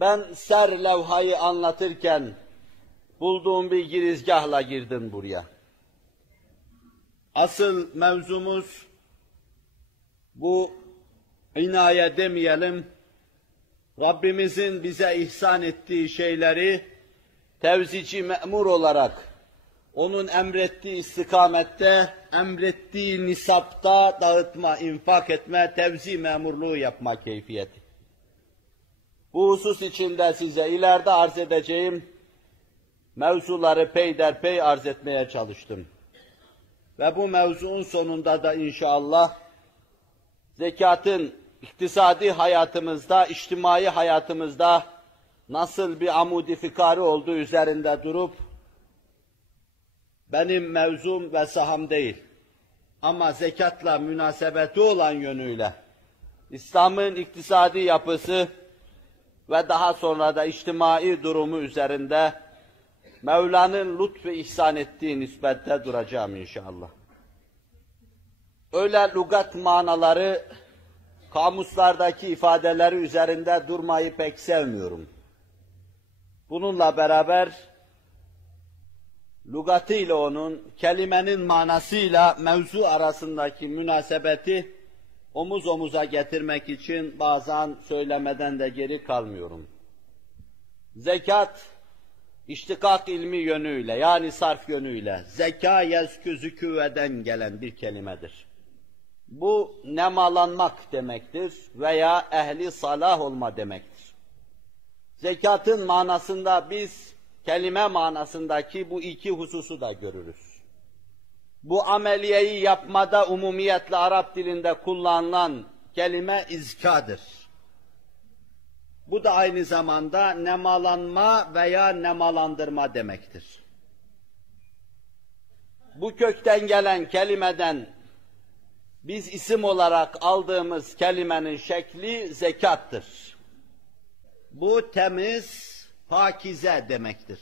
Ben ser levhayı anlatırken bulduğum bir girizgahla girdim buraya. Asıl mevzumuz bu inaye demeyelim, Rabbimizin bize ihsan ettiği şeyleri tevzici memur olarak onun emrettiği istikamette, emrettiği nisapta dağıtma, infak etme, tevzi memurluğu yapma keyfiyeti. Bu husus içinde size ileride arz edeceğim mevzuları peyderpey arz etmeye çalıştım. Ve bu mevzuun sonunda da inşallah zekatın iktisadi hayatımızda, içtimai hayatımızda nasıl bir amud-i fikarı olduğu üzerinde durup, benim mevzum ve saham değil ama zekatla münasebeti olan yönüyle, İslam'ın iktisadi yapısı ve daha sonra da içtimai durumu üzerinde Mevla'nın lütfu ihsan ettiği nispette duracağım inşallah. Öyle lügat manaları, kamuslardaki ifadeleri üzerinde durmayı pek sevmiyorum. Bununla beraber lügatıyla onun, kelimenin manasıyla mevzu arasındaki münasebeti omuz omuza getirmek için bazen söylemeden de geri kalmıyorum. Zekat, İştikak ilmi yönüyle, yani sarf yönüyle, zeka yezkü züküveden gelen bir kelimedir. Bu nemalanmak demektir veya ehli salah olma demektir. Zekatın manasında biz, kelime manasındaki bu iki hususu da görürüz. Bu ameliyeyi yapmada umumiyetle Arap dilinde kullanılan kelime izkadır. Bu da aynı zamanda nemalanma veya nemalandırma demektir. Bu kökten gelen kelimeden biz isim olarak aldığımız kelimenin şekli zekattır. Bu temiz, pakize demektir.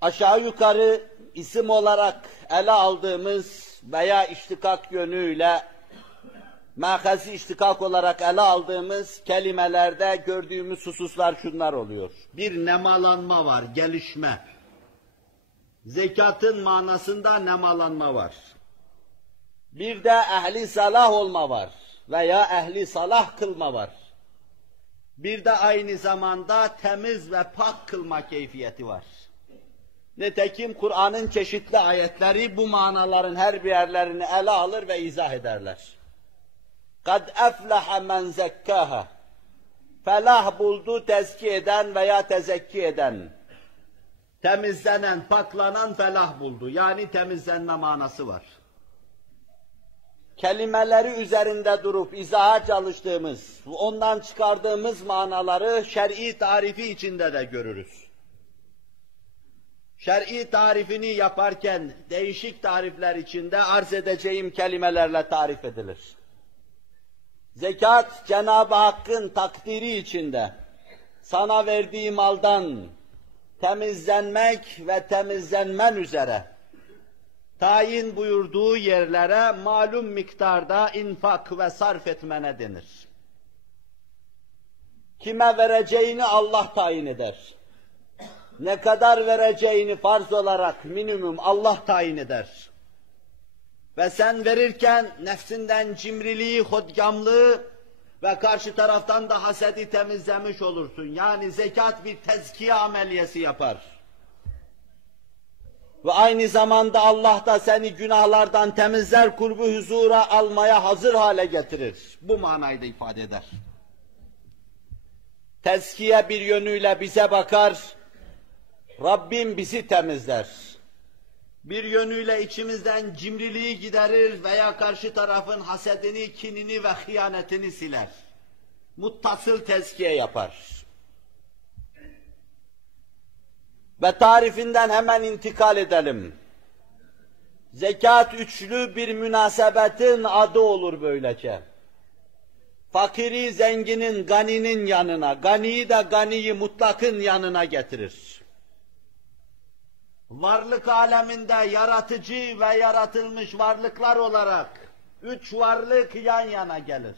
Aşağı yukarı isim olarak ele aldığımız veya iştikak yönüyle mâhazi iştikak olarak ele aldığımız kelimelerde gördüğümüz hususlar şunlar oluyor. Bir nemalanma var, gelişme. Zekatın manasında nemalanma var. Bir de ehli salah olma var veya ehli salah kılma var. Bir de aynı zamanda temiz ve pak kılma keyfiyeti var. Nitekim Kur'an'ın çeşitli ayetleri bu manaların her bir yerlerini ele alır ve izah ederler. قَدْ اَفْلَحَ مَنْ زَكَّاهَا Felah buldu tezkiye eden veya tezekki eden. Temizlenen, paklanan felah buldu. Yani temizlenme manası var. Kelimeleri üzerinde durup izaha çalıştığımız, ondan çıkardığımız manaları şer'i tarifi içinde de görürüz. Şer'i tarifini yaparken değişik tarifler içinde arz edeceğim kelimelerle tarif edilir. Zekat, Cenab-ı Hakk'ın takdiri içinde sana verdiği maldan temizlenmek ve temizlenmen üzere tayin buyurduğu yerlere malum miktarda infak ve sarf etmene denir. Kime vereceğini Allah tayin eder. Ne kadar vereceğini farz olarak minimum Allah tayin eder. Ve sen verirken nefsinden cimriliği, hodgamlığı ve karşı taraftan da hasedi temizlemiş olursun. Yani zekat bir tezkiye ameliyesi yapar. Ve aynı zamanda Allah da seni günahlardan temizler, kurbu huzura almaya hazır hale getirir. Bu manayı da ifade eder. Tezkiye bir yönüyle bize bakar, Rabbim bizi temizler. Bir yönüyle içimizden cimriliği giderir veya karşı tarafın hasedini, kinini ve hıyanetini siler. Muttasıl tezkiye yapar. Ve tarifinden hemen intikal edelim. Zekat üçlü bir münasebetin adı olur böylece. Fakiri zenginin, ganinin yanına, ganiyi de ganiyi mutlakın yanına getirir. Varlık aleminde yaratıcı ve yaratılmış varlıklar olarak üç varlık yan yana gelir.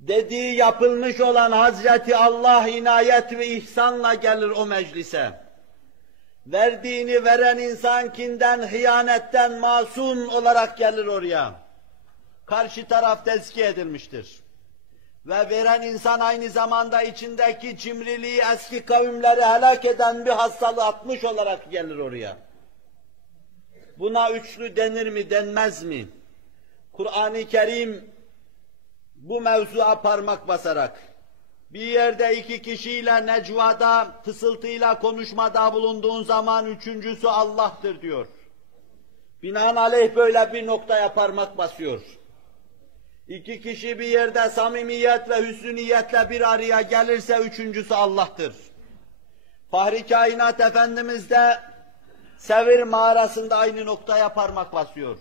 dediği yapılmış olan Hazreti Allah inayet ve ihsanla gelir o meclise. Verdiğini veren insan kinden, hıyanetten masum olarak gelir oraya. Karşı taraf tezkiye edilmiştir. Ve veren insan aynı zamanda içindeki cimriliği, eski kavimleri helak eden bir hastalığı atmış olarak gelir oraya. Buna üçlü denir mi, denmez mi? Kur'an-ı Kerim bu mevzuya parmak basarak, bir yerde iki kişiyle necvada, fısıltıyla konuşmada bulunduğun zaman üçüncüsü Allah'tır diyor. Binaenaleyh böyle bir noktaya parmak basıyor. İki kişi bir yerde samimiyet ve hüsnü niyetle bir araya gelirse üçüncüsü Allah'tır. Fahri Kainat Efendimiz de Sevir mağarasında aynı noktaya parmak basıyor.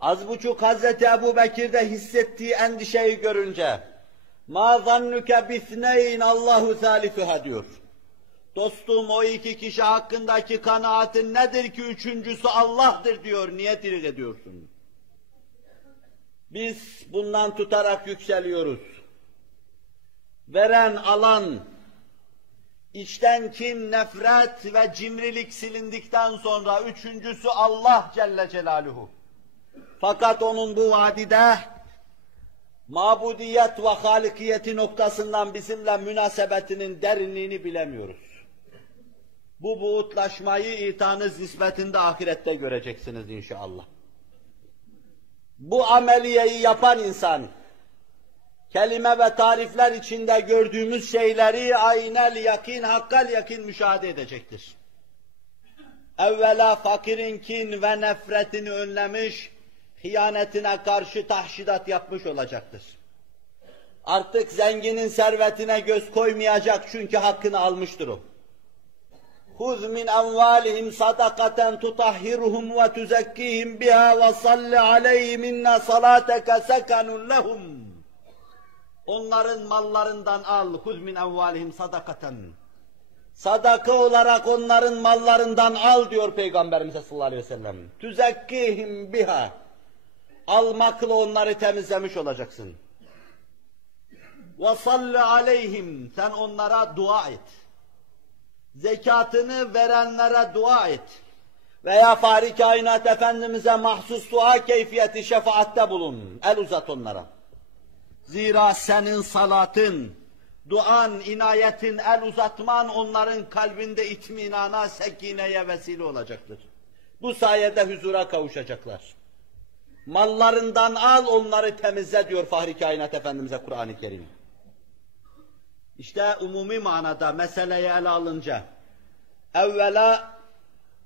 Az buçuk Hazreti Ebu Bekir'de hissettiği endişeyi görünce مَا ظَنُّكَ بِثْنَيْنَ Allahu ثَالِثُهَا diyor. Dostum o iki kişi hakkındaki kanaatin nedir ki üçüncüsü Allah'tır diyor, niye dil ediyorsun? Biz bundan tutarak yükseliyoruz. Veren, alan, içten kin, nefret ve cimrilik silindikten sonra üçüncüsü Allah Celle Celaluhu. Fakat onun bu vadide mabudiyet ve halikiyeti noktasından bizimle münasebetinin derinliğini bilemiyoruz. Bu buğutlaşmayı itanız nispetinde ahirette göreceksiniz inşallah. Bu ameliyeyi yapan insan, kelime ve tarifler içinde gördüğümüz şeyleri aynel yakin, hakkal yakin müşahede edecektir. Evvela fakirin kin ve nefretini önlemiş, hıyanetine karşı tahşidat yapmış olacaktır. Artık zenginin servetine göz koymayacak çünkü hakkını almıştır o. خُذْ مِنْ أَمْوَالِهِمْ صَدَقَةً تُطَهِّرُهُمْ وَتُزَكِّيهِمْ بِهَا وَصَلِّ عَلَيْهِمْ اِنَّ صَلَاتَكَ سَكَنٌ لَهُمْ. Onların mallarından al, خُذْ مِنْ أَمْوَالِهِمْ صَدَقَةً. Sadaka olarak onların mallarından al diyor Peygamberimiz sallallahu aleyhi ve sellem. تُزَكِّيهِمْ بِهَا. Almakla onları temizlemiş olacaksın. وَصَلِّ عَلَيْهِمْ. Sen onlara dua et. Zekatını verenlere dua et. Veya Fahri Kainat Efendimiz'e mahsus dua keyfiyeti şefaatte bulun. El uzat onlara. Zira senin salatın, duan, inayetin, el uzatman onların kalbinde itminana, sekineye vesile olacaktır. Bu sayede huzura kavuşacaklar. Mallarından al onları temizle diyor Fahri Kainat Efendimiz'e Kur'an-ı Kerim. İşte umumi manada meseleyi ele alınca, evvela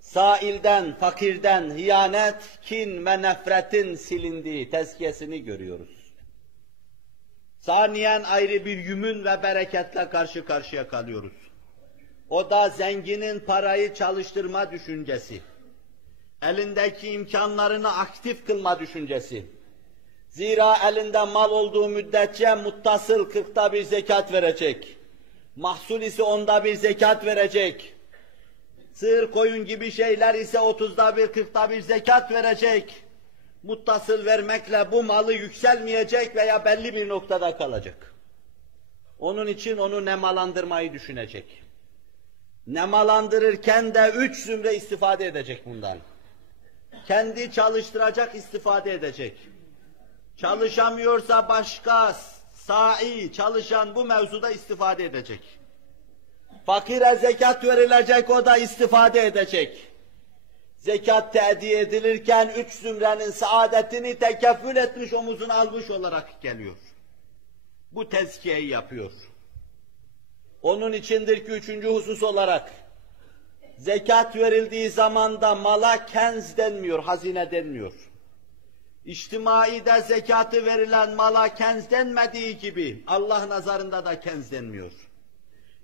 sailden, fakirden, hıyanet, kin ve nefretin silindiği tezkiyesini görüyoruz. Saniyen ayrı bir yümün ve bereketle karşı karşıya kalıyoruz. O da zenginin parayı çalıştırma düşüncesi, elindeki imkanlarını aktif kılma düşüncesi. Zira elinde mal olduğu müddetçe muttasıl 40'ta bir zekat verecek. Mahsul ise 10'da bir zekat verecek. Sığır, koyun gibi şeyler ise 30'da bir, 40'ta bir zekat verecek. Muttasıl vermekle bu malı yükselmeyecek veya belli bir noktada kalacak. Onun için onu nemalandırmayı düşünecek. Nemalandırırken de 3 zümre istifade edecek bundan. Kendi çalıştıracak, istifade edecek. Çalışamıyorsa başka sa'i, çalışan bu mevzuda istifade edecek. Fakire zekat verilecek, o da istifade edecek. Zekat te'di edilirken 3 zümrenin saadetini tekeffül etmiş, omuzuna almış olarak geliyor. Bu tezkiyeyi yapıyor. Onun içindir ki 3. husus olarak zekat verildiği zaman da mala kenz denmiyor, hazine denmiyor. İçtimaide zekatı verilen mala kenz denmediği gibi Allah nazarında da kenz denmiyor.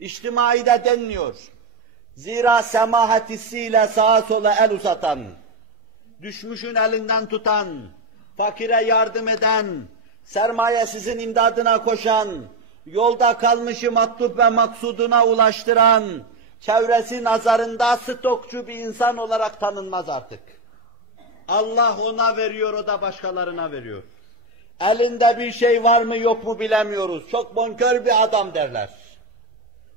İçtimaide denmiyor. Zira semahat hissiyle sağa sola el uzatan, düşmüşün elinden tutan, fakire yardım eden, sermayesizin imdadına koşan, yolda kalmışı matlub ve maksuduna ulaştıran, çevresi nazarında stokçu bir insan olarak tanınmaz artık. Allah ona veriyor, o da başkalarına veriyor. Elinde bir şey var mı yok mu bilemiyoruz. Çok bonkör bir adam derler.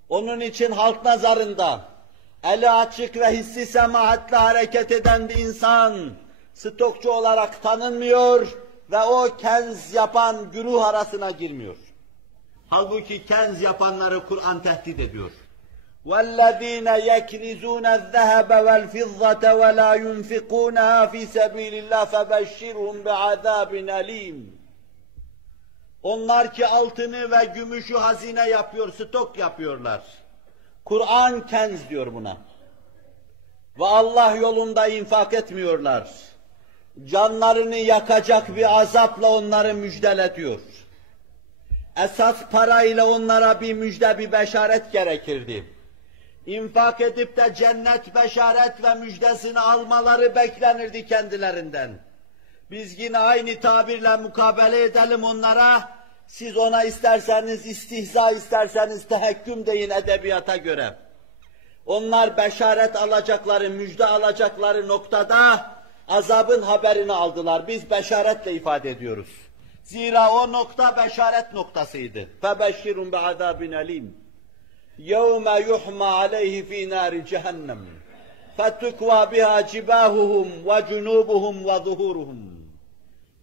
Onun için halk nazarında eli açık ve hissi semahatle hareket eden bir insan stokçu olarak tanınmıyor ve o kenz yapan güruh arasına girmiyor. Halbuki kenz yapanları Kur'an tehdit ediyor. وَالَّذ۪ينَ يَكْنِزُونَ الذَّهَبَ وَالْفِضَّةَ وَلَا يُنْفِقُونَهَا فِي سَب۪يلِ اللّٰهِ فَبَشِّرْهُمْ بِعَذَابٍ أَل۪يمٍ. Onlar ki altını ve gümüşü hazine yapıyor, stok yapıyorlar. Kur'an kenz diyor buna. Ve Allah yolunda infak etmiyorlar. Canlarını yakacak bir azapla onları müjdeletiyor. Esas parayla onlara bir müjde, bir beşaret gerekirdi. İnfak edip de cennet, beşaret ve müjdesini almaları beklenirdi kendilerinden. Biz yine aynı tabirle mukabele edelim onlara. Siz ona isterseniz istihza, isterseniz tehekküm deyin edebiyata göre. Onlar beşaret alacakları, müjde alacakları noktada azabın haberini aldılar. Biz beşaretle ifade ediyoruz. Zira o nokta beşaret noktasıydı. فَبَشِّرُمْ بِعَذَابٍ أَلِيمٍ يَوْمَ يُحْمَى عَلَيْهِ ف۪ي نَارِ جَهَنَّمٍ فَتُكْوَى بِهَا جِبَاهُهُمْ وَجُنُوبُهُمْ وَظُهُورُهُمْ.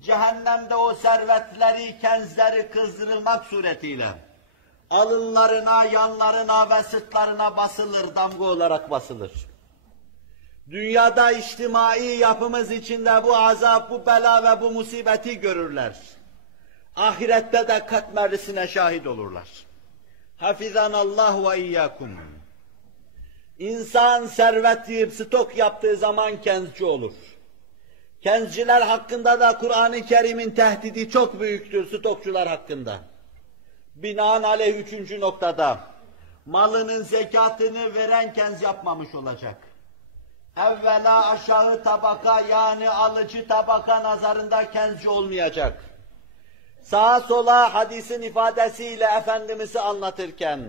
Cehennemde o servetleri, kenzleri kızdırılmak suretiyle alınlarına, yanlarına ve sırtlarına basılır, damga olarak basılır. Dünyada içtimai yapımız içinde bu azap, bu bela ve bu musibeti görürler. Ahirette de katmerlisine şahit olurlar. Hafizanallah ve iyyakum. İnsan servet yiyip stok yaptığı zaman kenzci olur. Kenzciler hakkında da Kur'an-ı Kerim'in tehdidi çok büyüktür stokçular hakkında. Binaenaleyh 3. noktada malının zekatını veren kenz yapmamış olacak. Evvela aşağı tabaka yani alıcı tabaka nazarında kenzci olmayacak. Sağa sola hadisin ifadesiyle Efendimiz'i anlatırken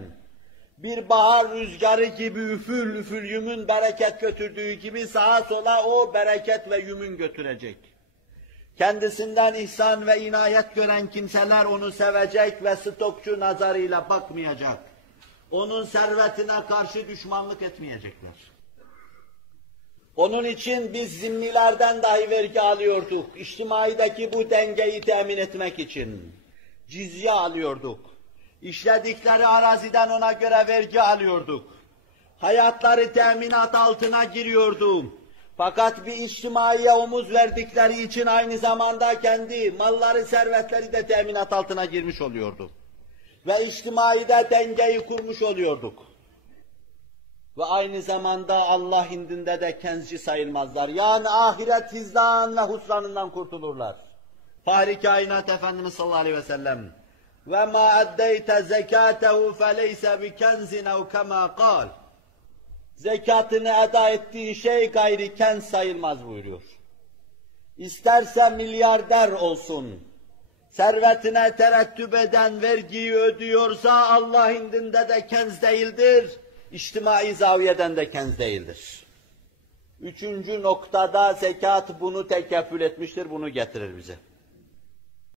bir bahar rüzgarı gibi üfül üfül yümün bereket götürdüğü gibi sağa sola o bereket ve yümün götürecek. Kendisinden ihsan ve inayet gören kimseler onu sevecek ve stokçu nazarıyla bakmayacak. Onun servetine karşı düşmanlık etmeyecekler. Onun için biz zimmilerden dahi vergi alıyorduk. İçtimaideki bu dengeyi temin etmek için. Cizye alıyorduk. İşledikleri araziden ona göre vergi alıyorduk. Hayatları teminat altına giriyordu. Fakat bir içtimaiye omuz verdikleri için aynı zamanda kendi malları, servetleri de teminat altına girmiş oluyordu. Ve içtimaide dengeyi kurmuş oluyorduk. Ve aynı zamanda Allah indinde de kenzci sayılmazlar. Yani ahiret hizlan ve husranından kurtulurlar. Fahri kainat Efendimiz sallallahu aleyhi ve sellem وَمَا أَدَّيْتَ زَكَاتَهُ فَلَيْسَ بِكَنْزٍ اَوْ كَمَا قَالٍ. Zekatını eda ettiği şey gayri kenz sayılmaz buyuruyor. İsterse milyarder olsun, servetine terettüp eden vergiyi ödüyorsa Allah indinde de kenz değildir, içtimai zaviyeden de kenz değildir. 3. noktada zekat bunu tekeffül etmiştir, bunu getirir bize.